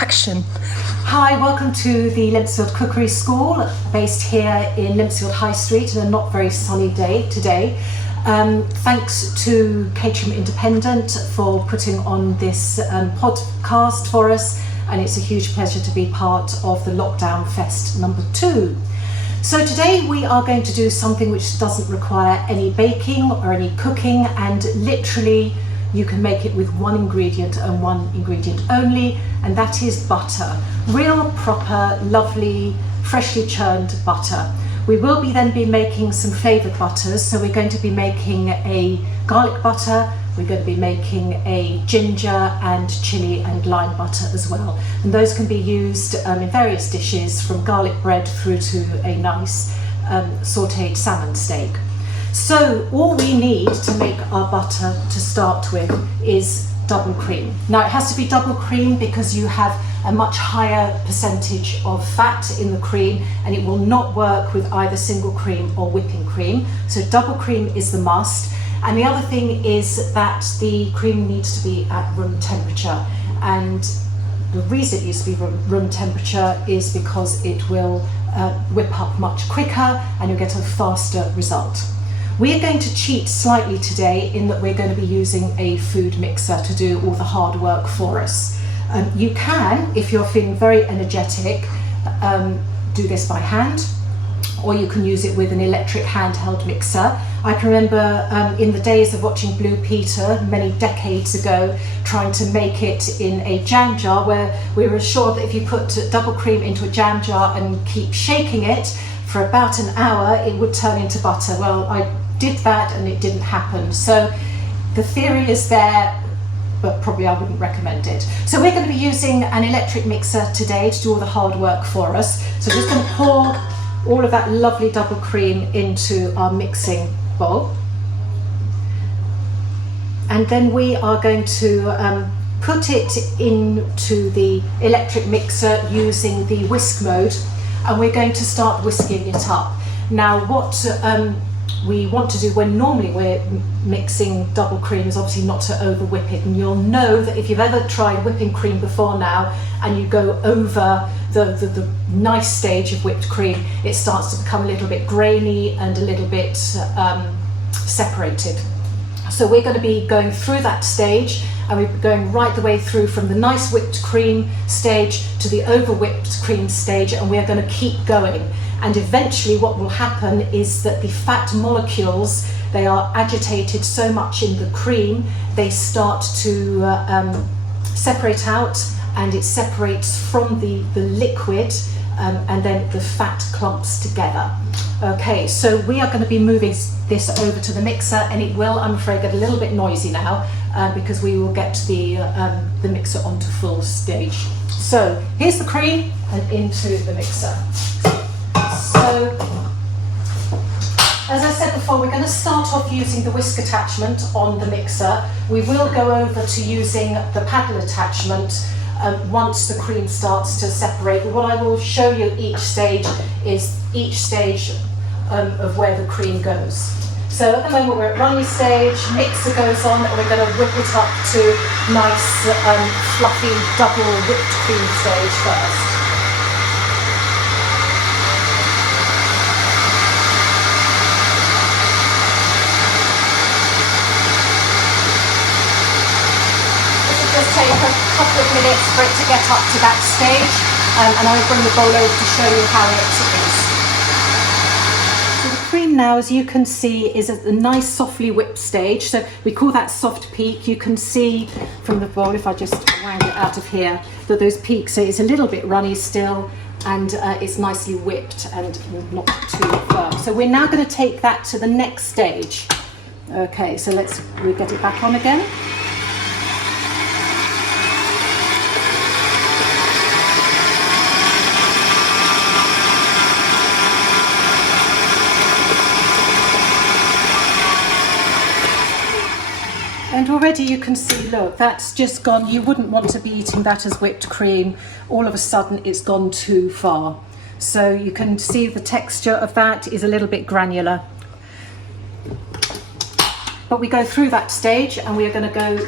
Action. Hi, welcome to the Limpsfield Cookery School, based here in Limpsfield High Street on a not very sunny day today. Thanks to Caterham Independent for putting on this podcast for us, and it's a huge pleasure to be part of the Lockdown Fest number 2. So today we are going to do something which doesn't require any baking or any cooking, and literally you can make it with one ingredient and one ingredient only, and that is butter. Real, proper, lovely, freshly churned butter. We will then be making some flavoured butters, so we're going to be making a garlic butter, we're going to be making a ginger and chilli and lime butter as well. And those can be used in various dishes, from garlic bread through to a nice sautéed salmon steak. So all we need to make our butter to start with is double cream. Now it has to be double cream because you have a much higher percentage of fat in the cream, and it will not work with either single cream or whipping cream. So double cream is the must. And the other thing is that the cream needs to be at room temperature. And the reason it needs to be room temperature is because it will whip up much quicker and you'll get a faster result. We are going to cheat slightly today in that we're going to be using a food mixer to do all the hard work for us. You can, if you're feeling very energetic, do this by hand, or you can use it with an electric handheld mixer. I can remember in the days of watching Blue Peter many decades ago, trying to make it in a jam jar, where we were assured that if you put double cream into a jam jar and keep shaking it for about an hour, it would turn into butter. Well, I did that and it didn't happen. So the theory is there, but probably I wouldn't recommend it. So we're going to be using an electric mixer today to do all the hard work for us. So I'm just going to pour all of that lovely double cream into our mixing bowl. And then we are going to put it into the electric mixer using the whisk mode, and we're going to start whisking it up. Now what we want to do when normally we're mixing double cream is obviously not to over whip it, and you'll know that if you've ever tried whipping cream before now and you go over the nice stage of whipped cream, it starts to become a little bit grainy and a little bit separated. So we're going to be going through that stage, and we're going right the way through from the nice whipped cream stage to the over whipped cream stage, and we're going to keep going. And eventually what will happen is that the fat molecules, they are agitated so much in the cream, they start to separate out, and it separates from the liquid, and then the fat clumps together. Okay, so we are going to be moving this over to the mixer, and it will, I'm afraid, get a little bit noisy now because we will get the mixer onto full stage. So here's the cream and into the mixer. So, as I said before, we're going to start off using the whisk attachment on the mixer. We will go over to using the paddle attachment once the cream starts to separate. But what I will show you each stage is each stage of where the cream goes. So at the moment we're at runny stage, mixer goes on, and we're going to whip it up to nice fluffy double whipped cream stage first. Just take a couple of minutes for it to get up to that stage, and I'll bring the bowl over to show you how it is. So the cream now, as you can see, is at a nice softly whipped stage. So we call that soft peak. You can see from the bowl, if I just round it out of here, that those peaks, so it's a little bit runny still, and it's nicely whipped and not too firm. So we're now going to take that to the next stage. Okay, so we get it back on again. And already you can see, look, that's just gone. You wouldn't want to be eating that as whipped cream. All of a sudden it's gone too far. So you can see the texture of that is a little bit granular. But we go through that stage, and we are going to go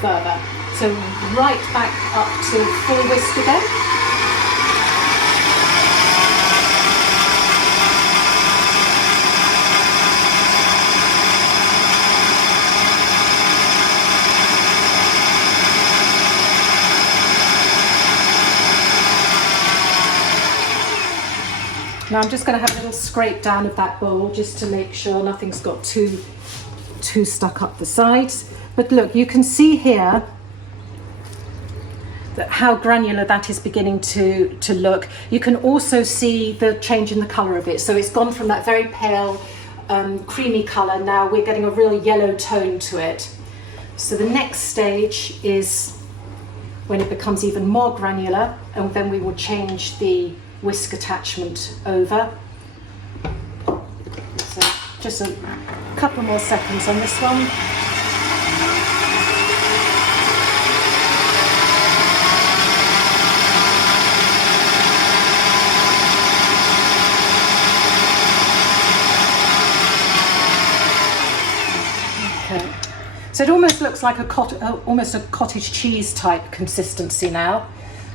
further. So right back up to full whisk again. Now I'm just going to have a little scrape down of that bowl just to make sure nothing's got too stuck up the sides. But look, you can see here that how granular that is beginning to look. You can also see the change in the colour of it. So it's gone from that very pale creamy colour, now we're getting a real yellow tone to it. So the next stage is when it becomes even more granular, and then we will change the whisk attachment over. So just a couple more seconds on this one. Okay. So it almost looks like almost a cottage cheese type consistency now.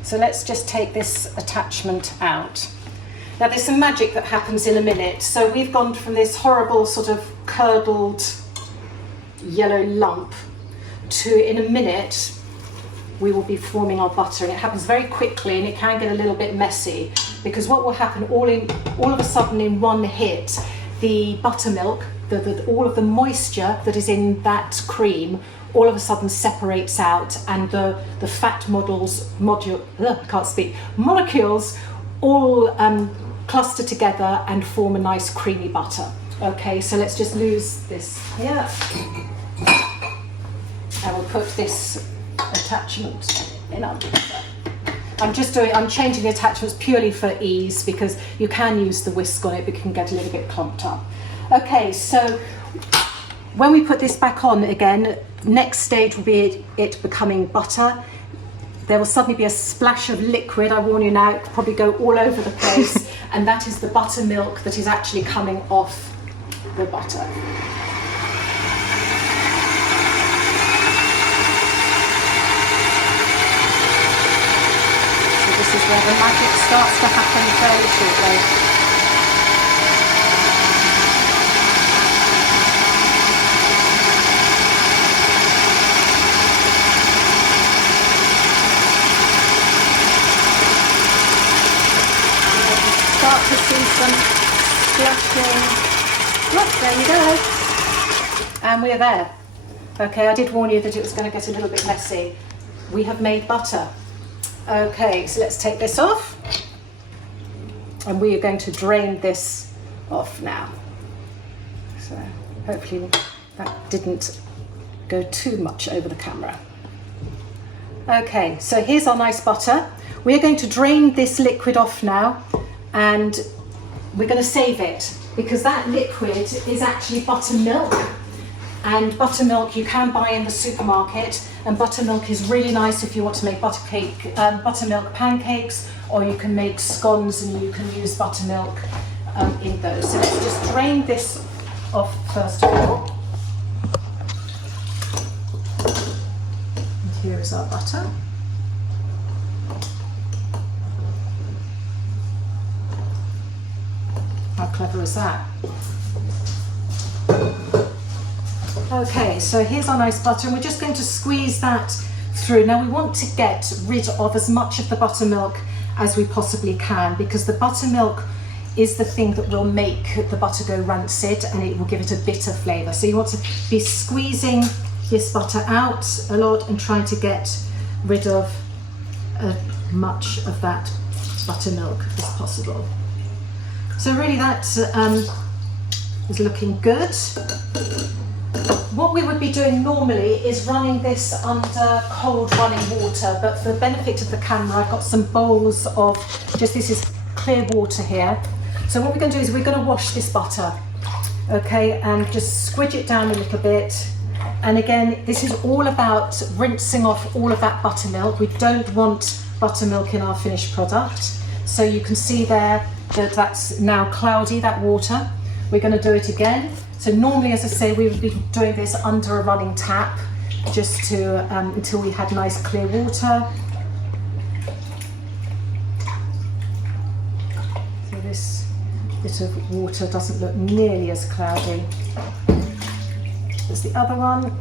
So let's just take this attachment out. Now there's some magic that happens in a minute. So we've gone from this horrible sort of curdled yellow lump to, in a minute, we will be forming our butter. And it happens very quickly, and it can get a little bit messy, because what will happen all of a sudden in one hit, the buttermilk, all of the moisture that is in that cream all of a sudden separates out, and the fat molecules all cluster together and form a nice creamy butter. Okay, so let's just lose this here. And we'll put this attachment in under there. I'm changing the attachments purely for ease, because you can use the whisk on it, but it can get a little bit clumped up. Okay, so when we put this back on again, next stage will be it becoming butter. There will suddenly be a splash of liquid. I warn you now, it will probably go all over the place, and that is the buttermilk that is actually coming off the butter. So this is where the magic starts to happen fairly shortly. Start to see some splashing. Look, there you go. And we're there. Okay, I did warn you that it was going to get a little bit messy. We have made butter. Okay, so let's take this off. And we are going to drain this off now. So hopefully that didn't go too much over the camera. Okay, so here's our nice butter. We're going to drain this liquid off now, and we're going to save it, because that liquid is actually buttermilk, and buttermilk you can buy in the supermarket, and buttermilk is really nice if you want to make buttermilk pancakes, or you can make scones and you can use buttermilk in those. So let's just drain this off first of all. And here is our butter. How clever is that? Okay, so here's our nice butter, and we're just going to squeeze that through. Now we want to get rid of as much of the buttermilk as we possibly can, because the buttermilk is the thing that will make the butter go rancid, and it will give it a bitter flavour. So you want to be squeezing this butter out a lot and trying to get rid of as much of that buttermilk as possible. So really that is looking good. What we would be doing normally is running this under cold running water, but for the benefit of the camera, I've got some bowls of this is clear water here. So what we're going to do is we're going to wash this butter, okay, and just squidge it down a little bit. And again, this is all about rinsing off all of that buttermilk. We don't want buttermilk in our finished product. So you can see there that that's now cloudy, that water. We're going to do it again. So normally, as I say, we would be doing this under a running tap, just to until we had nice clear water. So this bit of water doesn't look nearly as cloudy as the other one.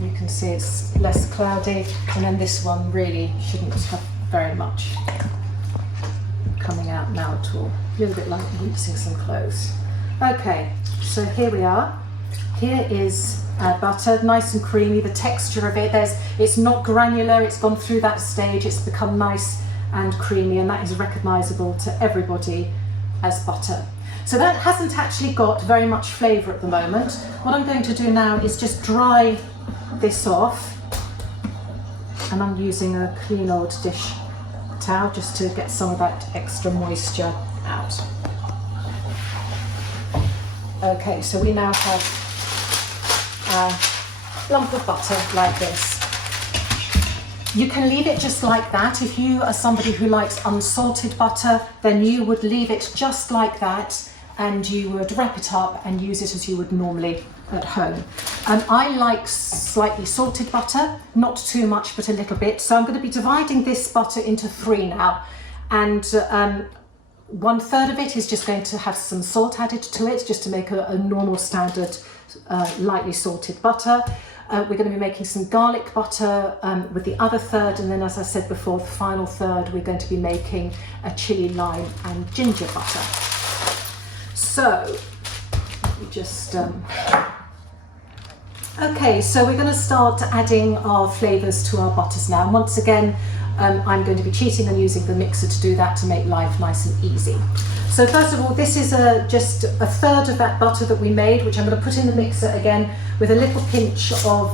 You can see it's less cloudy, and then this one really shouldn't have very much coming out now at all. A little bit like rinsing some clothes. Okay, so here we are. Here is butter, nice and creamy. The texture of it, it's not granular, it's gone through that stage, it's become nice and creamy, and that is recognisable to everybody as butter. So that hasn't actually got very much flavour at the moment. What I'm going to do now is just dry this off, and I'm using a clean old dish towel just to get some of that extra moisture out. Okay, so we now have a lump of butter like this. You can leave it just like that. If you are somebody who likes unsalted butter, then you would leave it just like that, and you would wrap it up and use it as you would normally at home. I like slightly salted butter, not too much but a little bit, so I'm going to be dividing this butter into 3 now, and 1/3 of it is just going to have some salt added to it, just to make a normal standard lightly salted butter. We're going to be making some garlic butter with the other 1/3, and then, as I said before, the final 1/3 we're going to be making a chili, lime and ginger butter. So let me just okay, so we're going to start adding our flavours to our butters now. And once again, I'm going to be cheating and using the mixer to do that, to make life nice and easy. So first of all, this is just 1/3 of that butter that we made, which I'm going to put in the mixer again with a little pinch of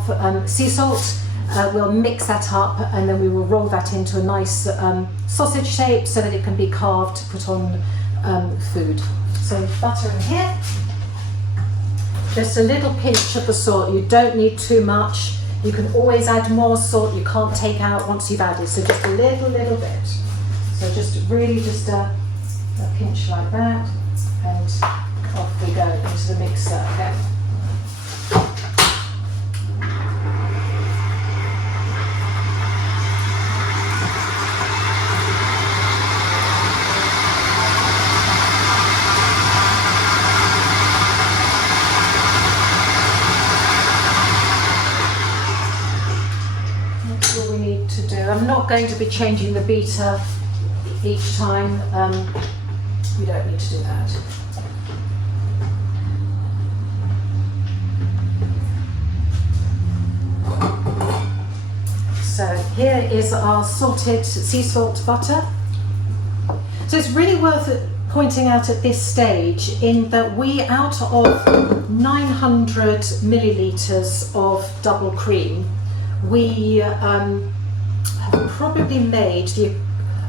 sea salt. We'll mix that up, and then we will roll that into a nice sausage shape so that it can be carved to put on food. So butter in here. Just a little pinch of the salt. You don't need too much. You can always add more salt. You can't take out once you've added. So just a little bit. So just really just a pinch like that, and off we go into the mixer again. I'm not going to be changing the beater each time. You don't need to do that. So here is our salted sea salt butter. So it's really worth pointing out at this stage in that we, out of 900 millilitres of double cream, we have probably made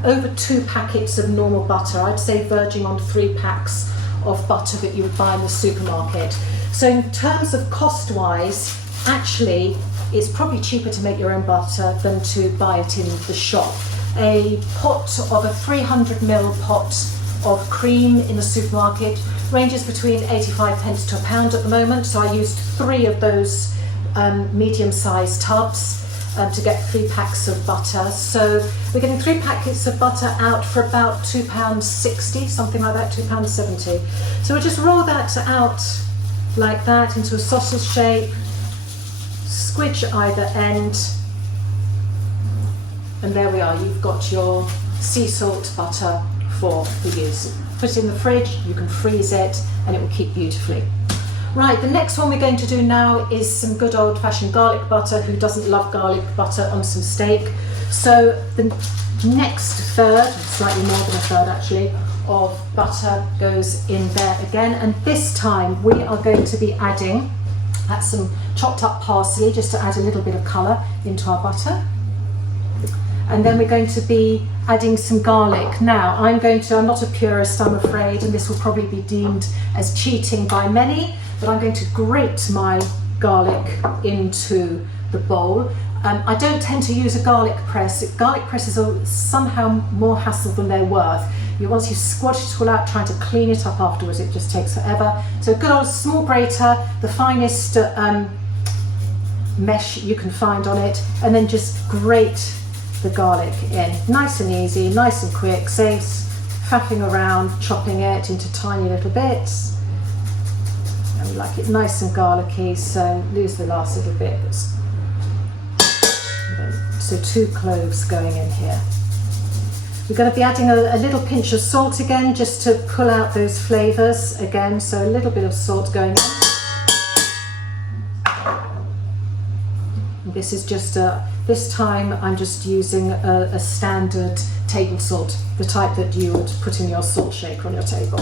over 2 packets of normal butter. I'd say verging on 3 packs of butter that you would buy in the supermarket. So in terms of cost-wise, actually, it's probably cheaper to make your own butter than to buy it in the shop. A pot of a 300ml pot of cream in the supermarket ranges between 85p to £1 at the moment. So I used 3 of those medium-sized tubs to get 3 packs of butter. So we're getting 3 packets of butter out for about £2.60, something like that, £2.70. So we'll just roll that out like that into a sausage shape, squidge either end, and there we are. You've got your sea salt butter for use. Put it in the fridge, you can freeze it, and it will keep beautifully. Right, the next one we're going to do now is some good old-fashioned garlic butter. Who doesn't love garlic butter on some steak? So the next 1/3, slightly more than a 1/3 actually, of butter goes in there again. And this time we are going to be adding some chopped up parsley, just to add a little bit of colour into our butter. And then we're going to be adding some garlic. Now, I'm not a purist, I'm afraid, and this will probably be deemed as cheating by many, but I'm going to grate my garlic into the bowl. I don't tend to use a garlic press. Garlic presses are somehow more hassle than they're worth. Once you squash it all out, trying to clean it up afterwards, it just takes forever. So a good old small grater, the finest mesh you can find on it, and then just grate the garlic in. Nice and easy, nice and quick, saves faffing around, chopping it into tiny little bits. And we like it nice and garlicky, so lose the last little bit. So 2 cloves going in here. We're going to be adding a little pinch of salt again, just to pull out those flavours again, so a little bit of salt going in. This is just this time I'm just using a standard table salt, the type that you would put in your salt shaker on your table.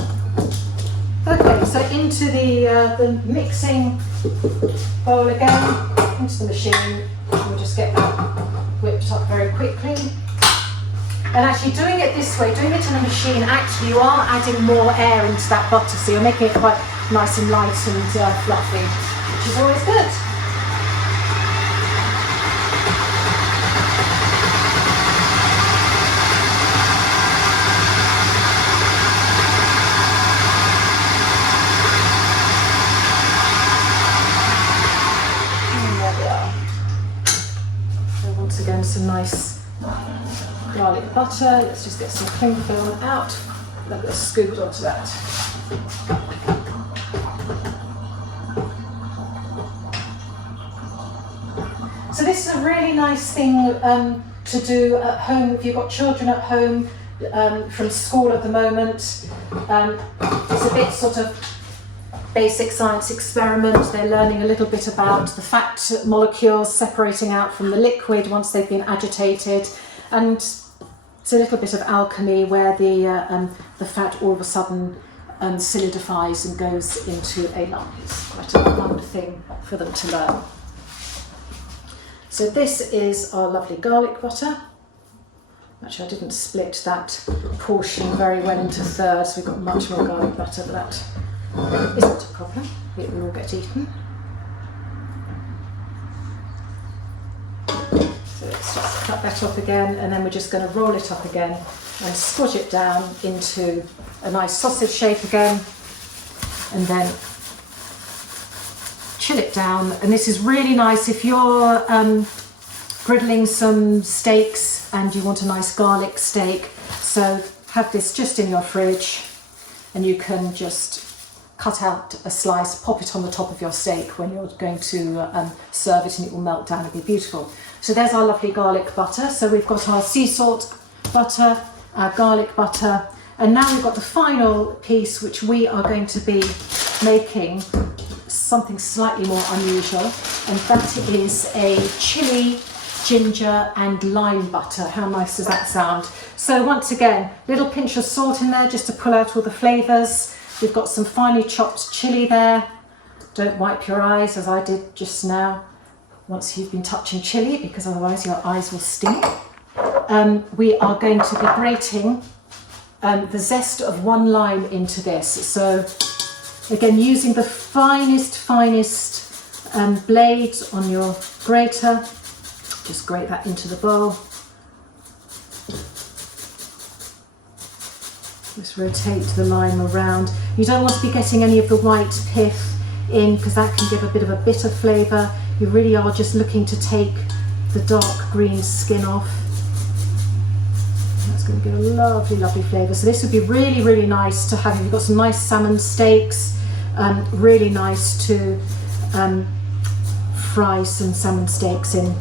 Okay, so into the mixing bowl again, into the machine. We'll just get that whipped up very quickly. And actually doing it this way, doing it in a machine, actually you are adding more air into that butter, so you're making it quite nice and light and fluffy, which is always good. Again, some nice garlic butter. Let's just get some cling film out. Let this scoop onto that. So this is a really nice thing to do at home if you've got children at home from school at the moment. It's a bit sort of basic science experiment. They're learning a little bit about the fat molecules separating out from the liquid once they've been agitated, and it's a little bit of alchemy where the fat all of a sudden solidifies and goes into a lump. It's quite a fun thing for them to learn. So this is our lovely garlic butter. Actually, I didn't split that portion very well into thirds. We've got much more garlic butter, but that isn't a problem. It will all get eaten. So let's just cut that off again, and then we're just going to roll it up again and squash it down into a nice sausage shape again, and then chill it down. And this is really nice if you're griddling some steaks and you want a nice garlic steak. So have this just in your fridge, and you can just cut out a slice, pop it on the top of your steak when you're going to serve it, and it will melt down and be beautiful. So there's our lovely garlic butter. So we've got our sea salt butter, our garlic butter, and now we've got the final piece, which we are going to be making something slightly more unusual, and that is a chili, ginger and lime butter. How nice does that sound? So once again, little pinch of salt in there just to pull out all the flavours. We've got some finely chopped chili there. Don't wipe your eyes as I did just now once you've been touching chili, because otherwise your eyes will sting. We are going to be grating the zest of 1 lime into this. So again, using the finest blades on your grater, just grate that into the bowl. Just rotate the lime around. You don't want to be getting any of the white pith in, because that can give a bit of a bitter flavour. You really are just looking to take the dark green skin off. That's going to give a lovely, lovely flavour. So this would be really, really nice to have. You've got some nice salmon steaks, really nice to fry some salmon steaks in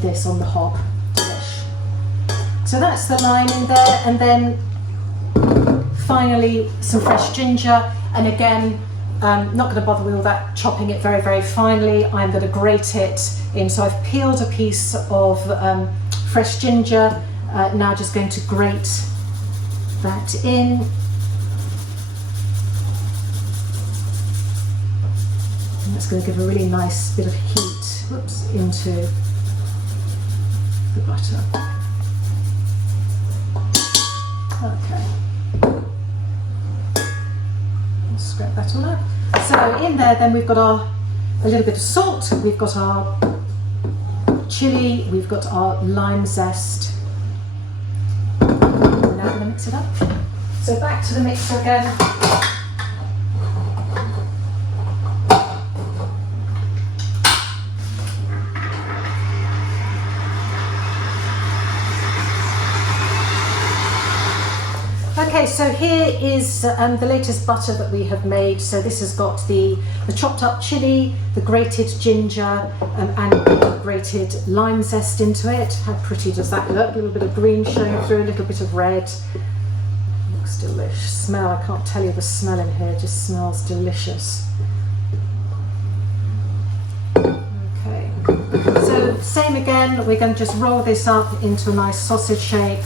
this on the hob. Delish. So that's the lime in there, and then finally some fresh ginger. And again, not going to bother with all that chopping it very, very finely. I'm going to grate it in. So I've peeled a piece of fresh ginger. Now just going to grate that in. And that's going to give a really nice bit of heat, into the butter. Okay. Scrape that all out. So in there then we've got a little bit of salt, we've got our chili, we've got our lime zest. We're now going to mix it up. So back to the mixer again. Okay, so here is the latest butter that we have made. So this has got the chopped up chilli, the grated ginger, and the grated lime zest into it. How pretty does that look? A little bit of green showing through, a little bit of red. Looks delicious. Smell, I can't tell you the smell in here, it just smells delicious. Okay, so same again, we're going to just roll this up into a nice sausage shape.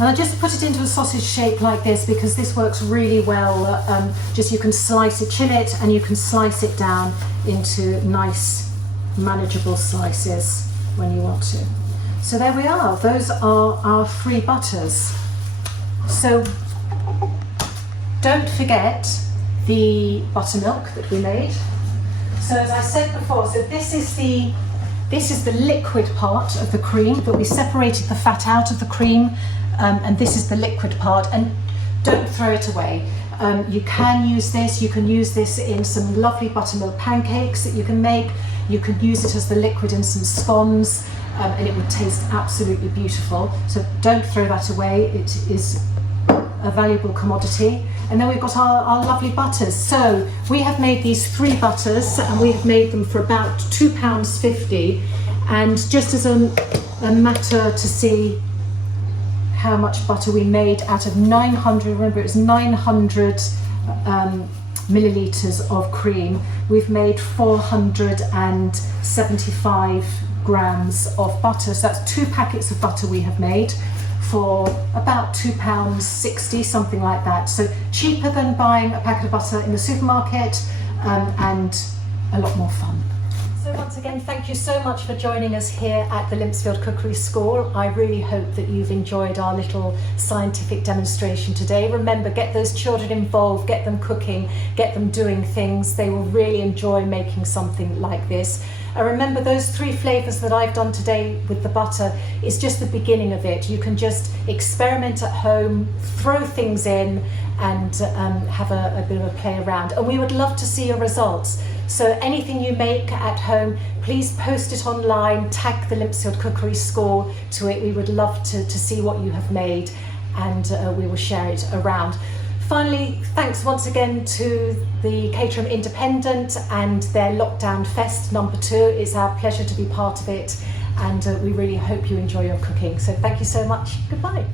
And I just put it into a sausage shape like this because this works really well. Just you can slice it, chill it, and you can slice it down into nice, manageable slices when you want to. So there we are. Those are our 3 butters. So don't forget the buttermilk that we made. So as I said before, so this is the liquid part of the cream, but we separated the fat out of the cream. And this is the liquid part, and don't throw it away. You can use this, you can use this in some lovely buttermilk pancakes that you can make. You can use it as the liquid in some scones, and it would taste absolutely beautiful. So don't throw that away, it is a valuable commodity. And then we've got our lovely butters. So we have made these 3 butters, and we have made them for about £2.50. And just as a matter to see how much butter we made out of 900, remember it was 900 millilitres of cream. We've made 475 grams of butter. So that's 2 packets of butter we have made for about £2.60, something like that. So cheaper than buying a packet of butter in the supermarket, and a lot more fun. So once again, thank you so much for joining us here at the Limpsfield Cookery School. I really hope that you've enjoyed our little scientific demonstration today. Remember, get those children involved, get them cooking, get them doing things. They will really enjoy making something like this. And remember, those 3 flavours that I've done today with the butter is just the beginning of it. You can just experiment at home, throw things in, and have a bit of a play around. And we would love to see your results. So anything you make at home, please post it online, tag the Limpsfield Cookery School to it. We would love to see what you have made, and we will share it around. Finally, thanks once again to the Caterham Independent and their Lockdown Fest #2. It's our pleasure to be part of it, and we really hope you enjoy your cooking. So thank you so much. Goodbye.